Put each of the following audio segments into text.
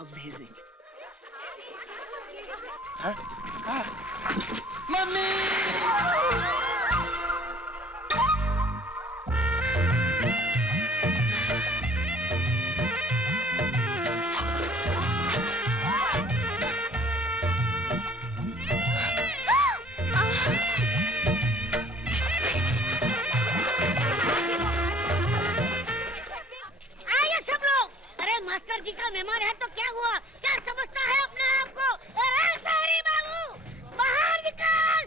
Amazing. हाँ? हाँ? Mummy! Master जी का मेहमान है तो क्या हुआ? क्या समझता है अपने आप को? अरे शहरी बाबू, बाहर निकल!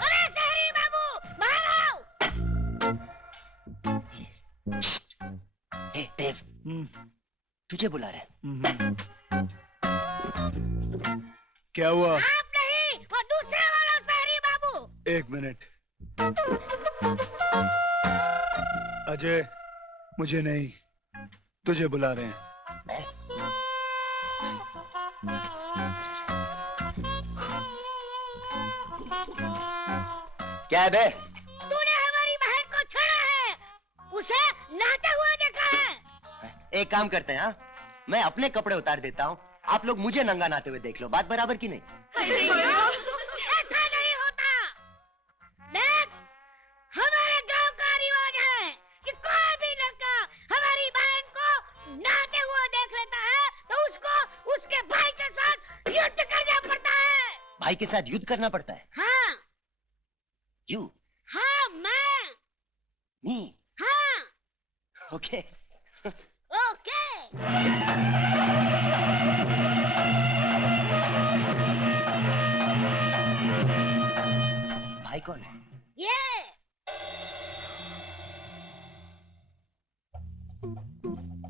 अरे शहरी बाबू, बाहर आओ! हे देव, तुझे बुला रहे हैं। क्या हुआ? आप नहीं, वो दूसरे वाला शहरी बाबू। एक मिनट। अजय, मुझे नहीं, तुझे बुला रहे हैं। क्या है बे? तूने हमारी बहन को छेड़ा है, उसे नहाते हुए देखा है। एक काम करते हैं, हाँ? मैं अपने कपड़े उतार देता हूँ, आप लोग मुझे नंगा नहाते हुए देख लो, बात बराबर की नहीं? ऐसा नहीं होता। देख, हमारे गांव का रिवाज है कि कोई भी लड़का हमारी बहन को नहाते हुए देख लेता है तो उसको उसके भाई के साथ युद्ध करना पड़ता है। भाई के साथ युद्ध करना पड़ता है? हाँ। यू? हाँ, मैं। मी? हाँ। ओके। ओके। भाई कौन है? ये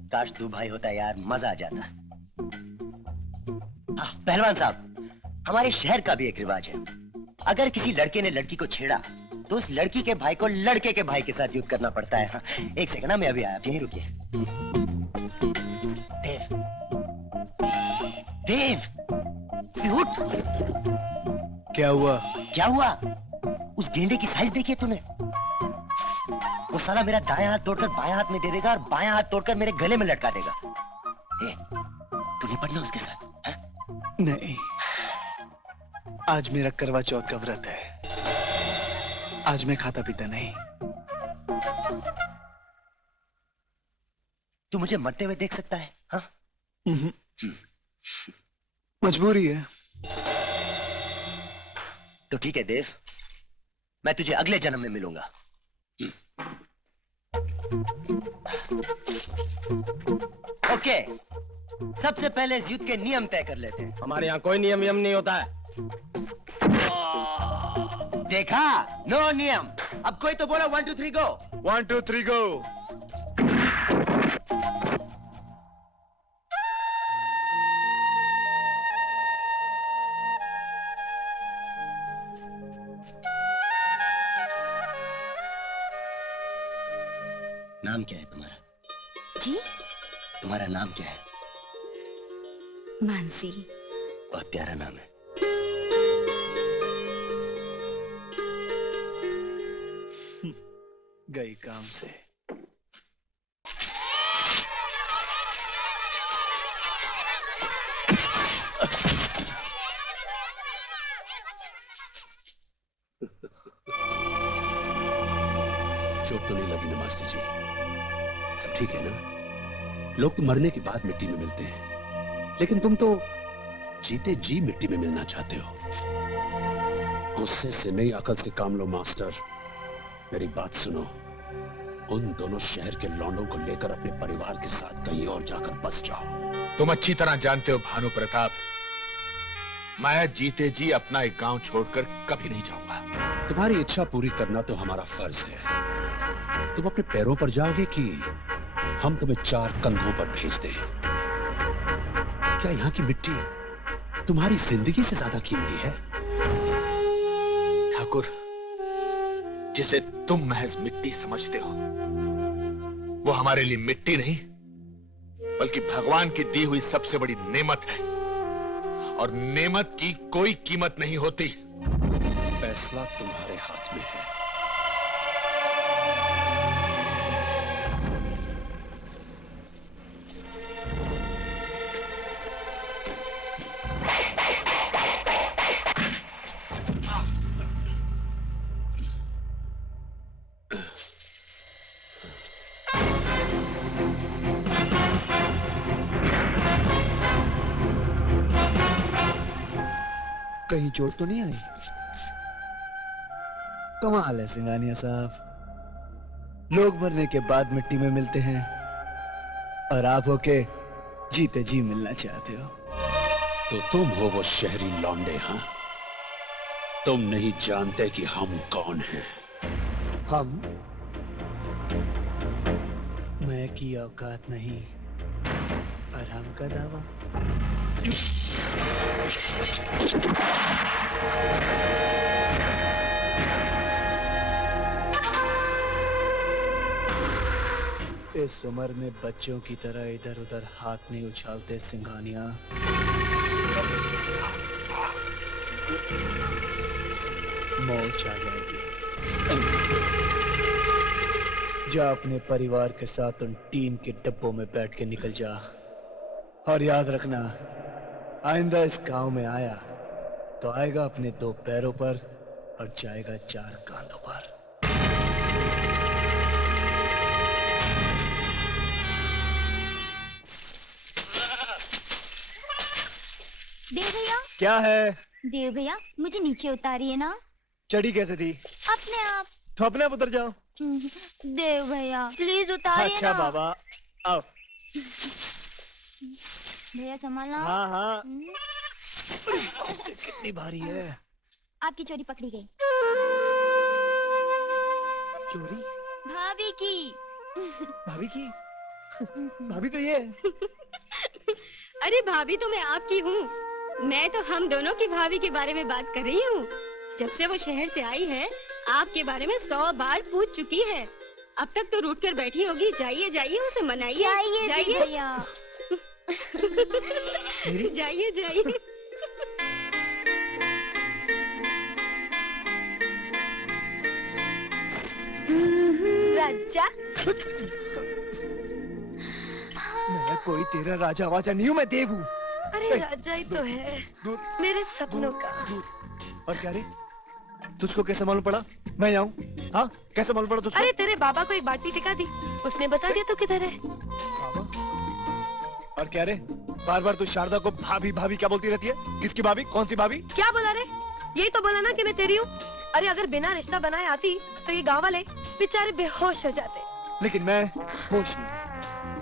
काश तू भाई होता यार, मजा आ जाता। पहलवान साहब, हमारे शहर का भी एक रिवाज है, अगर किसी लड़के ने लड़की को छेड़ा तो उस लड़की के भाई को लड़के के भाई के साथ युद्ध करना पड़ता है। हाँ, एक सेकंड ना, मैं अभी आया, आप यहीं रुकिए। देव, देव, उठ। क्या हुआ? क्या हुआ? उस गेंडे की साइज देखिए तूने? वो साला मेरा दायां हाथ तोड़कर बायां हाथ में दे देगा और बायां हाथ तोड़कर मेरे गले में लटका देगा। तू निपटना उसके साथ? हा? नहीं, आज मेरा करवा चौथ का व्रत है, आज मैं खाता पीता नहीं। तू मुझे मरते हुए देख सकता है? हाँ? मजबूरी है। तो ठीक है देव, मैं तुझे अगले जन्म में मिलूंगा। ओके, सबसे पहले इस युद्ध के नियम तय कर लेते हैं। हमारे यहाँ कोई नियम नहीं होता है। देखा, नो नियम। अब कोई तो बोलो 1 2 3 गो। 1 2 3 गो। नाम क्या है तुम्हारा? जी? तुम्हारा नाम क्या है? मानसी। बहुत प्यारा नाम है। गई काम से। चोट तो नहीं लगी ना मास्टर जी? सब ठीक है ना? लोग तो मरने के बाद मिट्टी में मिलते हैं, लेकिन तुम तो जीते जी मिट्टी में मिलना चाहते हो। गुस्से से नहीं, अकल से काम लो मास्टर। मेरी बात सुनो, उन दोनों शहर के लौंडों को लेकर अपने परिवार के साथ कहीं और जाकर बस जाओ। तुम अच्छी तरह जानते हो भानु प्रताप, मैं जीते जी अपना एक गांव छोड़कर कभी नहीं जाऊंगा। तुम्हारी इच्छा पूरी करना तो हमारा फर्ज है। तुम अपने पैरों पर जाओगे कि हम तुम्हें 4 कंधों पर भेज दें? क्या यहाँ की मिट्टी तुम्हारी जिंदगी से ज्यादा कीमती है? ठाकुर, जिसे तुम महज मिट्टी समझते हो, वो हमारे लिए मिट्टी नहीं बल्कि भगवान की दी हुई सबसे बड़ी नेमत है, और नेमत की कोई कीमत नहीं होती। फैसला तुम्हारे हाथ में है। कहीं चोट तो नहीं आई? कमाल है सिंघानिया साहब, लोग मरने के बाद मिट्टी में मिलते हैं और आप होके जीते जी मिलना चाहते हो। तो तुम हो वो शहरी लौंडे, हाँ? तुम नहीं जानते कि हम कौन हैं। हम? मैं की औकात नहीं और हम का दावा। इस उम्र में बच्चों की तरह इधर उधर हाथ नहीं उछालते सिंघानिया। मौत आ जाएगी। जा अपने परिवार के साथ उन टीन के डब्बों में बैठ के निकल जा, और याद रखना, आइंदा इस गांव में आया तो आएगा अपने 2 पैरों पर और जाएगा 4 कांधों पर। देव भैया। क्या है? देव भैया, मुझे नीचे उतारिए ना। चढ़ी कैसे थी? अपने आप। तो अपने आप उतर जाओ। देव भैया प्लीज उतारिए अच्छा ना। बाबा, आओ। भैया संभालना। हाँ हाँ। कितनी भारी है। आपकी चोरी पकड़ी गई। चोरी? भाभी की। भाभी की? भाभी तो ये है। अरे भाभी तो मैं आपकी हूँ। मैं तो हम दोनों की भाभी के बारे में बात कर रही हूँ। जब से वो शहर से आई है, आपके बारे में 100 बार पूछ चुकी है। अब तक तो रूठ कर बैठी होगी। जाइए जाइए, उसे मनाइए। जाइए भैया। जाइए जाइए। राजा। मैं कोई तेरा राजा वाजा नहीं हूँ, मैं देव हूँ। अरे राजा ही तो है, मेरे सपनों का। और क्या रे, तुझको कैसे मालूम पड़ा मैं आऊँ? हाँ, कैसे मालूम पड़ा तुझको? अरे तेरे बाबा को एक बाल्टी दिखा दी, उसने बता दिया तो किधर है। बाबा? और क्या रे, बार बार तू शारदा को भाभी भाभी क्या बोलती रहती है? किसकी भाभी? कौन सी भाभी? क्या बोला रे? यही तो बोला ना कि मैं तेरी हूँ। अरे अगर बिना रिश्ता बनाए आती तो ये गाँव वाले बेचारे बेहोश हो जाते। लेकिन मैं होश में।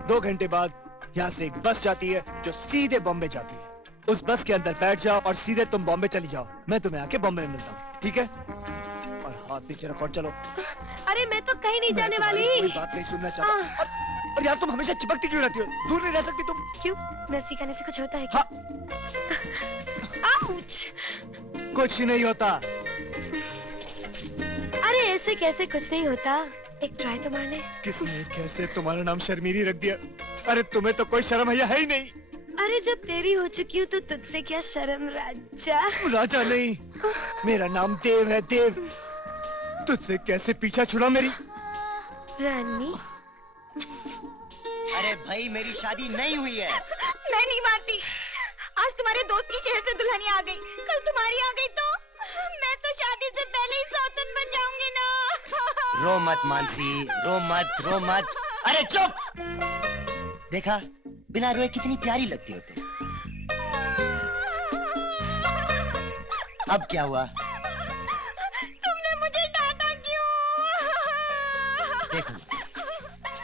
2 घंटे बाद यहाँ से एक बस जाती है जो सीधे बॉम्बे जाती है। उस बस के अंदर बैठ जाओ और सीधे तुम बॉम्बे चली जाओ। मैं तुम्हें आके बॉम्बे में मिलता हूँ, ठीक है? और हाथ पीछे रखो और चलो। अरे मैं तो कहीं नहीं जाने वाली। कोई बात नहीं सुनना चाहता। और यार तुम हमेशा चिपकती क्यों रहती हो? दूर नहीं रह सकती तुम? क्यों? नर्सी खाने से कुछ होता है क्या? आउच! कुछ नहीं होता। अरे ऐसे कैसे कुछ नहीं होता? एक ट्राई तो मार ले। किसने कैसे तुम्हारा नाम शर्मीली रख दिया? अरे तुम्हें तो कोई शर्म है ही नहीं। अरे जब तेरी हो चुकी हूँ तो तुझसे क्या शर्म राजा? राजा नहीं, मेरा नाम देव है, देव। तुझसे कैसे पीछा छुड़ा मेरी? रानी। अरे भाई, मेरी शादी नहीं हुई है। मैं नहीं मानती। आज तुम्हारे दोस्त की शहर से दुल्हनिया आ गई, कल तुम्हारी आ गई तो मैं तो शादी से पहले ही सौतन बन जाऊंगी ना। रो मत मानसी, रो मत, रो मत। अरे चुप! देखा, बिना रोए कितनी प्यारी लगती होते। अब क्या हुआ? तुमने मुझे डांटा क्यों? देखो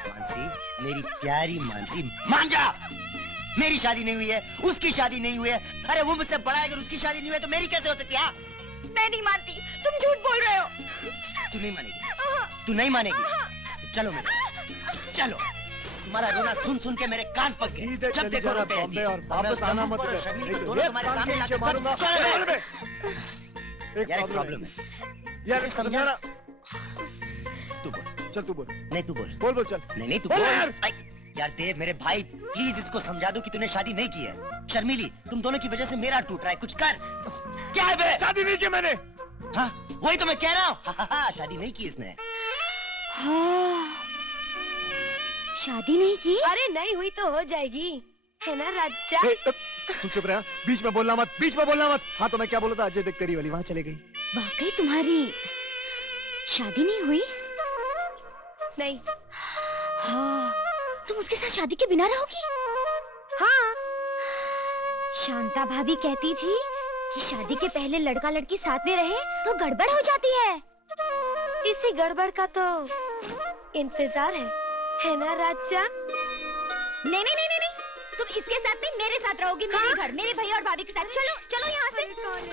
मानसी, मेरी प्यारी मानसी, मान जा। मेरी शादी नहीं हुई है, उसकी शादी नहीं हुई है। अरे वो मुझसे बड़ा है, अगर उसकी शादी नहीं हुई है तो मेरी कैसे हो सकती है? मैं नहीं मानती, तुम झूठ बोल रहे हो। तू नहीं मानेगी, तू नहीं मानेगी। चलो मेरे, चलो। तुम्हारा रोना सुन सुन के मेरे कान पक गए। जब देखो रोते रहती है। और वापस आना मत कर। शर्मिली को दोनों तुम्हारे सामने लाकर सब यार एक प्रॉब्लम है। यार इसे समझाना। तू बोल, चल तू बोल। नहीं तू बोल। बोल बोल चल। नहीं तू बोल। यार देव, मेरे भाई प्लीज इसको समझा दो कि तूने शादी नहीं की है। शर्मिली, तुम दोनों की वजह से मेरा टूट रहा है, कुछ कर। क्या है बे? शादी नहीं की मैंने। हाँ, वही तो मैं कह रहा हूँ। शादी नहीं की इसने। शादी नहीं की? अरे नहीं हुई तो हो जाएगी, है ना राजा? तू चुप रहा, बीच में बोलना मत, बीच में बोलना मत। हाँ तो मैं क्या बोला था? अजय देख तेरी वाली वहाँ चले गई। वाकई तुम्हारी शादी नहीं हुई? नहीं। हाँ, तुम उसके साथ शादी के बिना रहोगी? हाँ। शांता भाभी कहती थी कि शादी के पहले लड़का लड़की साथ में रहे तो गड़बड़ हो जाती है। इसी गड़बड़ का तो इंतजार है ना राजा? नहीं नहीं नहीं नहीं, तुम इसके साथ नहीं मेरे साथ रहोगी, मेरे घर, मेरे भैया और भाभी के साथ। चलो चलो यहाँ से।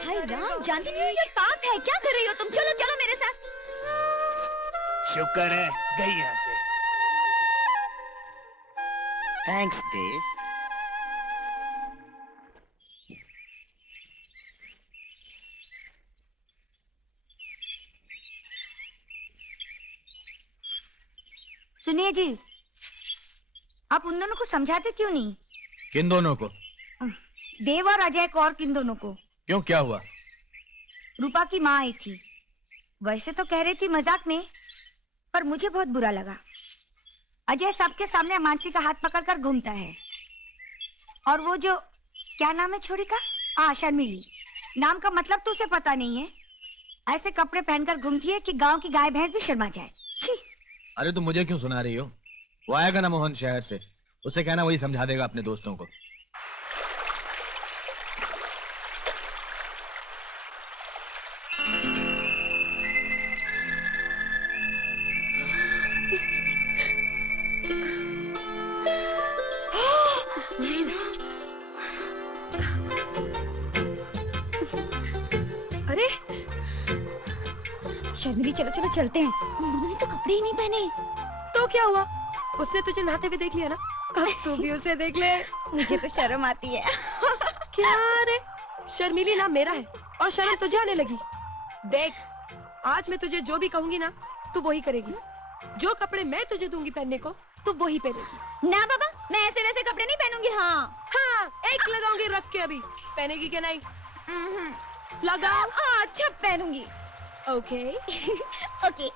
हाय राम, जानती नहीं हो ये पाप है, क्या कर रही हो तुम? चलो चलो मेरे साथ। शुक्र है गई यहाँ से। थैंक्स देव। सुनिए जी, आप उन दोनों को समझाते क्यों नहीं? किन दोनों को? देव और अजय को। और किन दोनों को? क्यों, क्या हुआ? रूपा की माँ आई थी। वैसे तो कह रही थी मजाक में, पर मुझे बहुत बुरा लगा। अजय सबके सामने मानसी का हाथ पकड़कर घूमता है, और वो जो क्या नाम है छोरी का? हाँ, शर्मिली। नाम का मतलब तो उसे पता नहीं है। ऐसे कपड़े पहनकर घूमती है कि गांव की गाय भैंस भी शर्मा जाए। छी! अरे तुम मुझे क्यों सुना रही हो? वो आएगा ना मोहन शहर से, उसे कहना वही समझा देगा अपने दोस्तों को। अरे शर्मिली चलो चलो चलते हैं। उन दोनों ने तो कपड़े ही नहीं पहने। तो क्या हुआ? उसने तुझे नहाते हुए देख लिया ना, अब तू भी उसे देख ले। मुझे तो शर्म आती है। क्या रे, शर्मिली नाम मेरा है और शर्म तुझे आने लगी। देख, आज मैं तुझे जो भी कहूंगी ना, तू वही करेगी। जो कपड़े मैं तुझे दूंगी पहनने को, तू वही पहनेगी। ना बाबा, मैं ऐसे वैसे कपड़े नहीं पहनूंगी। हाँ हाँ, एक लगाऊंगी रख के। अभी पहनेगी क्या? नहीं लगाओ। अच्छा पहनूंगी। Okay okay.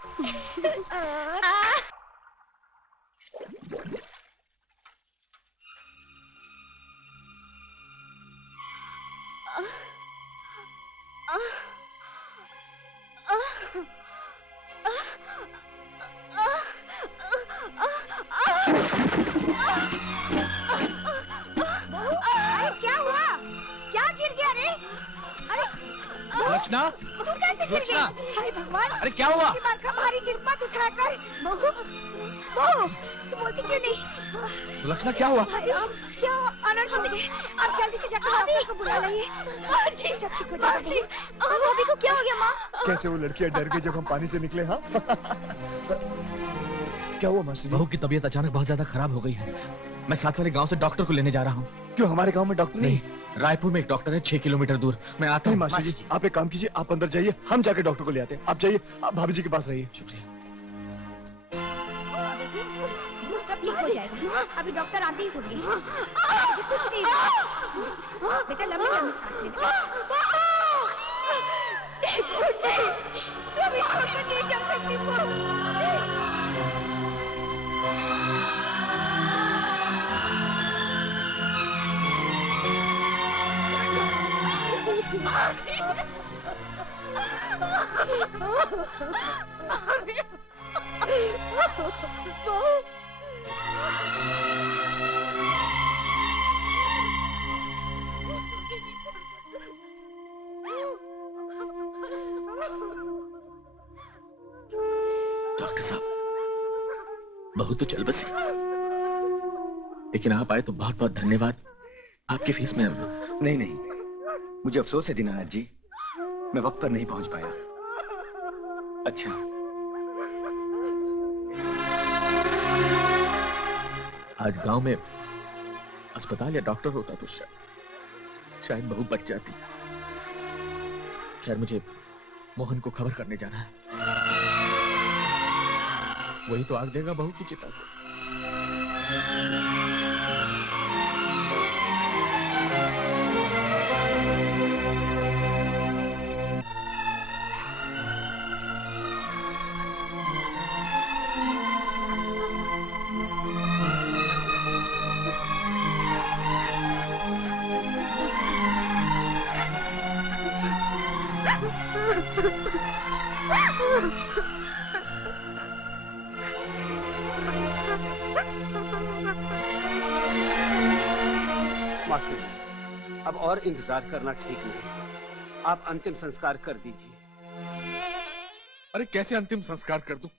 अरे क्या हुआ? क्या गिर गया रे? अरे लक्षणा, तू कैसे गिर लक्षणा! गई? हाय भगवान! अरे क्या हुआ? इतनी बार का भारी जिस्मत उठाकर बहू, बहू, तू बोलती क्यों नहीं? लक्षणा क्या हुआ? हाय राम, क्या अनर्थ हो गया? आप जल्दी से जाकर डॉक्टर को बुला लाइए। सब ठीक हो जाएगा। भाभी को क्या हो गया माँ? कैसे वो लड़कियां डर गई जब हम पानी से निकले? हाँ क्या हुआ मासी? बहू की तबीयत अचानक बहुत ज्यादा खराब हो गई है। मैं साथ वाले गांव से डॉक्टर को लेने जा रहा हूँ। क्यों, हमारे गांव में डॉक्टर नहीं? रायपुर में एक डॉक्टर है 6 किलोमीटर दूर। मैं आता नहीं हूँ। मासी जी, आप एक काम कीजिए, आप अंदर जाइए, हम जाके डॉक्टर को ले आते हैं। आप जाइए, आप भाभी जी के पास रहिए। शुक्रिया। सब ठीक हो जाएगा। अभी डॉक्टर आते ही होंगे। मुझे कुछ नहीं हुआ। बेटा लंबी लंबी सांस ले बेटा। तुम इस छोड़कर नहीं जा सकती हो। डॉक्टर साहब, बहू तो चल बसी, लेकिन आप आए तो बहुत बहुत धन्यवाद। आपकी फीस में नहीं नहीं, मुझे अफसोस है दीनानाथ जी, मैं वक्त पर नहीं पहुंच पाया। अच्छा, आज गांव में अस्पताल या डॉक्टर होता तो शायद बहू बच जाती। खैर, मुझे मोहन को खबर करने जाना है, वही तो आग देगा बहू की चिता को। मास्टर, अब और इंतजार करना ठीक नहीं। आप अंतिम संस्कार कर दीजिए। अरे कैसे अंतिम संस्कार कर दूं?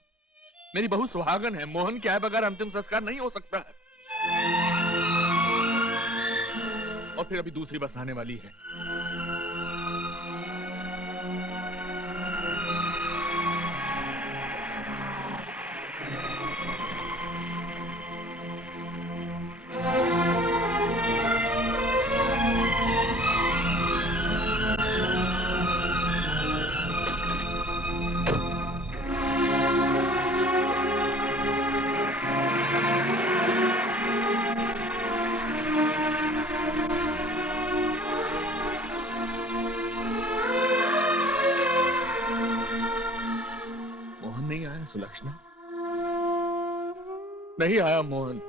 मेरी बहू सुहागन है, मोहन के आए बगैर अंतिम संस्कार नहीं हो सकता है। और फिर अभी दूसरी बस आने वाली है। सुलक्षणा नहीं आया मोहन।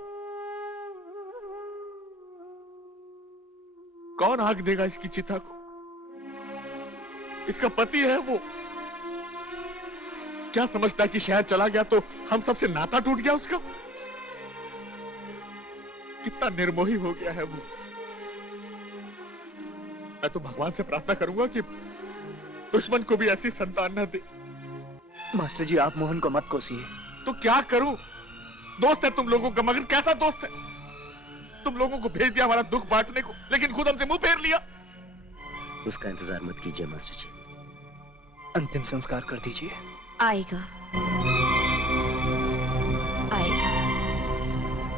कौन आग देगा इसकी चिता को? इसका पति है वो। क्या समझता है कि शहर चला गया तो हम सबसे नाता टूट गया उसका? कितना निर्मोही हो गया है वो। मैं तो भगवान से प्रार्थना करूंगा कि दुश्मन को भी ऐसी संतान न दे। मास्टर जी, आप मोहन को मत कोसिए। तो क्या करूं? दोस्त है तुम लोगों का, मगर कैसा दोस्त है? तुम लोगों को भेज दिया हमारा दुख बांटने को, लेकिन खुद हमसे मुंह फेर लिया। उसका इंतजार मत कीजिए मास्टर जी, अंतिम संस्कार कर दीजिए। आएगा, आएगा,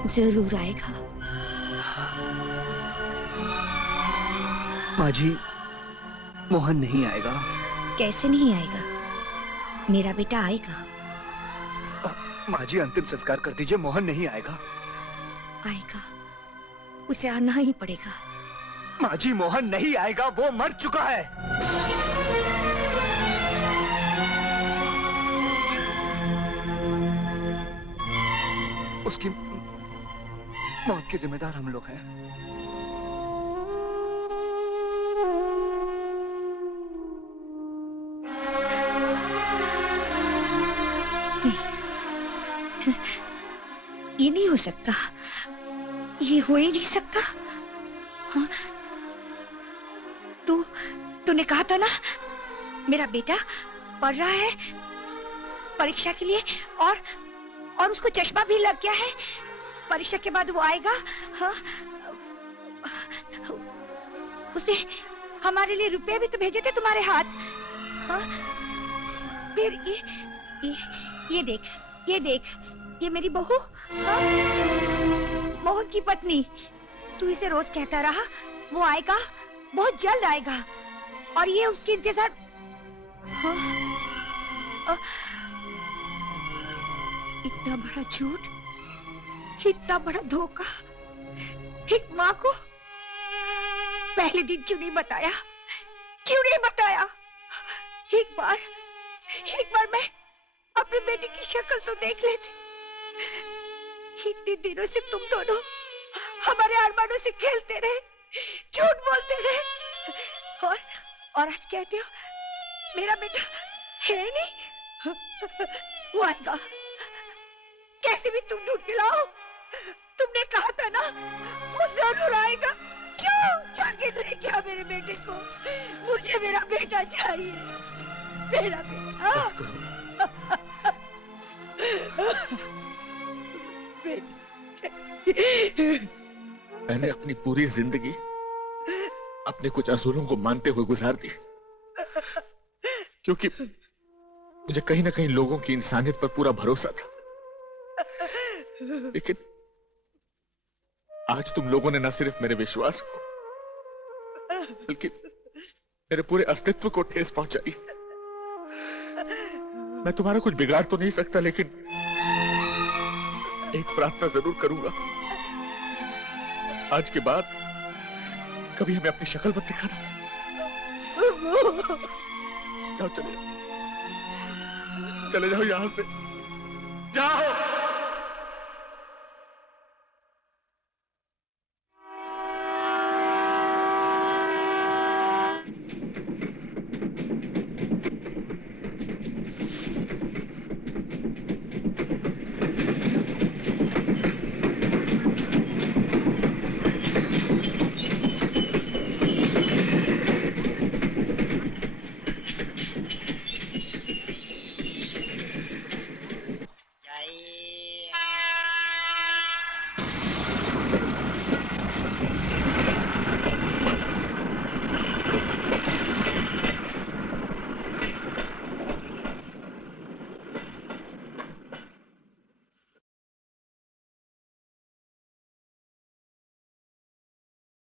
जरूर आएगा। माँ जी, मोहन नहीं आएगा। कैसे नहीं आएगा? मेरा बेटा आएगा। माँ जी, अंतिम संस्कार कर दीजिए, मोहन नहीं आएगा। आएगा, उसे आना ही पड़ेगा। माँ जी, मोहन नहीं आएगा, वो मर चुका है। उसकी मौत के जिम्मेदार हम लोग हैं। ये नहीं हो सकता, ये हो ही नहीं सकता। हाँ? तूने कहा था ना मेरा बेटा पढ़ रहा है परीक्षा के लिए, और उसको चश्मा भी लग गया है। परीक्षा के बाद वो आएगा। हाँ? उसने हमारे लिए रुपए भी तो भेजे थे तुम्हारे हाथ। हाँ? फिर ये देख, ये मेरी बहू, हाँ? मोहन की पत्नी। तू इसे रोज कहता रहा वो आएगा, बहुत जल्द आएगा, और ये उसके इंतजार। हाँ? इतना बड़ा झूठ, इतना बड़ा धोखा एक माँ को पहले दिन क्यों नहीं बताया? क्यों नहीं बताया? एक बार मैं अपने बेटे की शक्ल तो देख लेती। इतने दिनों से तुम दोनों हमारे अरमानों से खेलते रहे, झूठ बोलते रहे, और आज कहते हो मेरा बेटा है नहीं। वो आएगा, कैसे भी तुम ढूंढ के लाओ। तुमने कहा था ना वो जरूर आएगा। क्यों जाके लेके आ मेरे बेटे को? मुझे मेरा बेटा चाहिए, मेरा बेटा। मैंने अपनी पूरी जिंदगी अपने कुछ असूलों को मानते हुए गुजार दी, क्योंकि मुझे कहीं ना कहीं लोगों की इंसानियत पर पूरा भरोसा था। लेकिन आज तुम लोगों ने न सिर्फ मेरे विश्वास को, बल्कि मेरे पूरे अस्तित्व को ठेस पहुंचाई। मैं तुम्हारा कुछ बिगाड़ तो नहीं सकता, लेकिन एक प्रार्थना जरूर करूंगा। आज के बाद कभी हमें अपनी शक्ल मत दिखाना। जाओ, चले जाओ यहां से, जाओ।